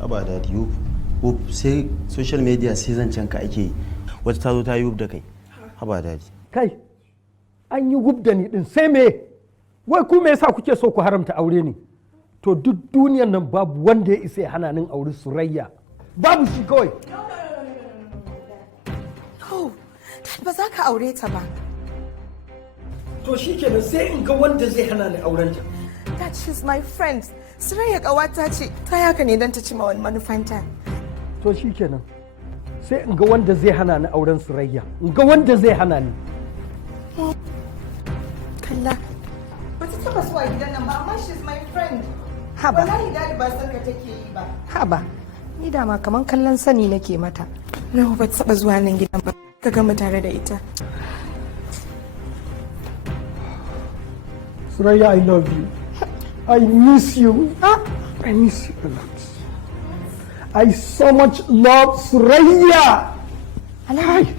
Haba dadi wuff sai social media sai zancen ka ake yi. Wata ta zo ta yi wuff da kai. Haba dadi. Kai, an yi wuff da ni din sai me? Wai ku me yasa kuke so ku haramta aure ne? To duk duniyar nan babu wanda ya isa ya hana nin aure Surayya. Babu shi kawai. No, ba za ka aure ta ba. To shi kenan sai in ga wanda zai hana ni auren ta. That she's my friend. Surayya ƙawata ce, ta yaka ne don ta ci ma wani manufanta. To shi kenan sai in ga wanda zai hana ni auren Surayya. In ga wanda zai hana ni. Kalla, ba ta taɓa zuwa gidan nan ba, amma she's my friend. Haba. Wallahi dadi ba san ka take yi ba. Haba. Ni dama kaman kallon sani nake mata. No, ba ta taɓa zuwa nan gidan ba. Ka gama tare da ita. Surayya, I love you. I miss you. I miss you a lot. I so much love Surayya. Alhaji,